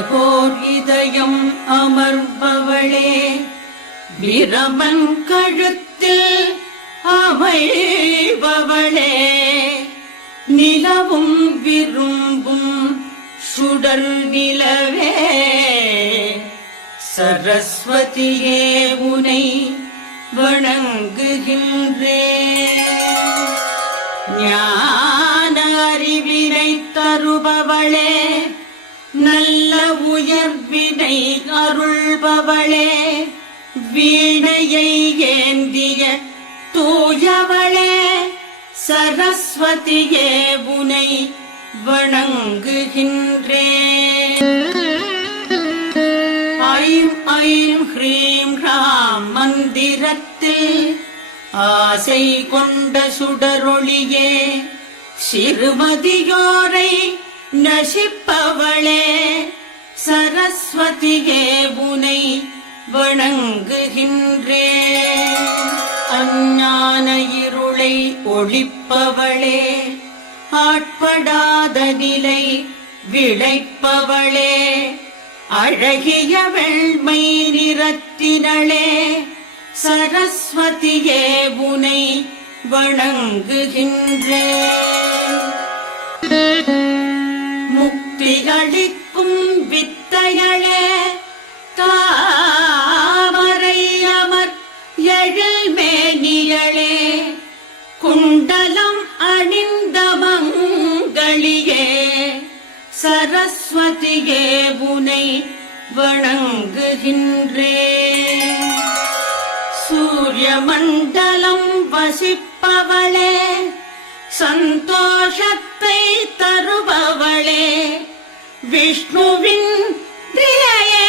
அழகோர் இதயம் அமர்பவளே. பிரமன் கழுத்தில் அமைபவளே. நிலவும் விரும்பும் சுடர் நிலவே. சரஸ்வதியே உனை வணங்குகின்றே. ஞான அறிவினை தருபவளே. நல்ல உயர்வினை அருள்பவளே வீணையை ஏந்திய தூயவளே சரஸ்வதியே உனை வணங்குகின்றேன் ஐம் ஐம் ஹ்ரீம் ராம் மந்திரத்தில் ஆசை கொண்ட சுடரொளியே சிறுமதியோரை நசிப்பவளே சரஸ்வதியே உனை வணங்குகின்றே அஞ்ஞான இருளை ஒழிப்பவளே ஆட்படாத நிலை விளைப்பவளே அழகிய வெள்மை நிறத்தினளே சரஸ்வதியே உனை வணங்குகின்றே சரஸ்வதியே உனை வணங்குகின்றே சூரிய மண்டலம் வசிப்பவளே சந்தோஷத்தை தருபவளே விஷ்ணுவின் திரையே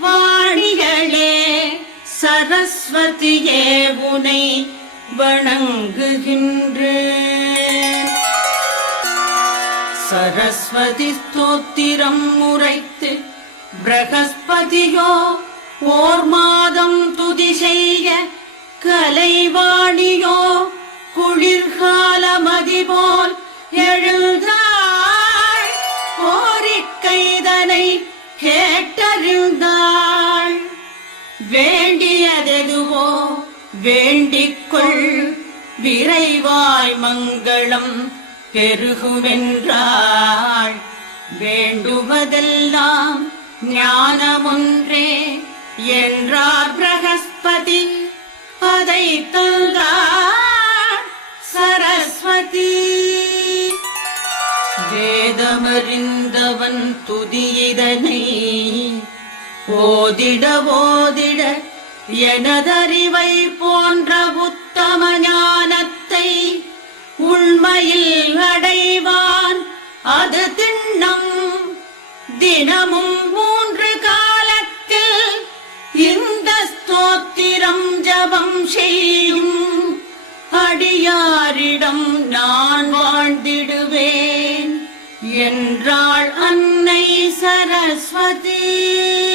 வாணிகளே சரஸ்வதியே உனை வணங்குகின்றே சரஸ்வதி ஸ்தோத்திரம் உரைத்து பிரகஸ்பதியோ ஓர் மாதம் துதி செய்ய கலைவாணியோ குளிர்கால மதிபோல் எழுந்தாள் கோரிக்கைதனை கேட்டறிந்தாள் வேண்டியதெதுவோ வேண்டிக்கொள் விரைவாய் மங்களம் பெருகுவென்றாள் வேண்டுவதெல்லாம் ஞானமொன்றே என்றார் பிரகஸ்பதி. அதை தந்தார் சரஸ்வதி. வேதமறிந்தவன் துதியிதனை ஓதிட ஓதிட எனதறிவை போன்ற உத்தம ஞானத்தை உண்மையில் அடைவான். அது திண்ணம். தினமும் மூன்று காலத்தில் இந்த ஸ்தோத்திரம் ஜபம் செய்யும். அடியாரிடம் நான் வாழ்ந்திடுவேன். என்றாள் அன்னை சரஸ்வதி.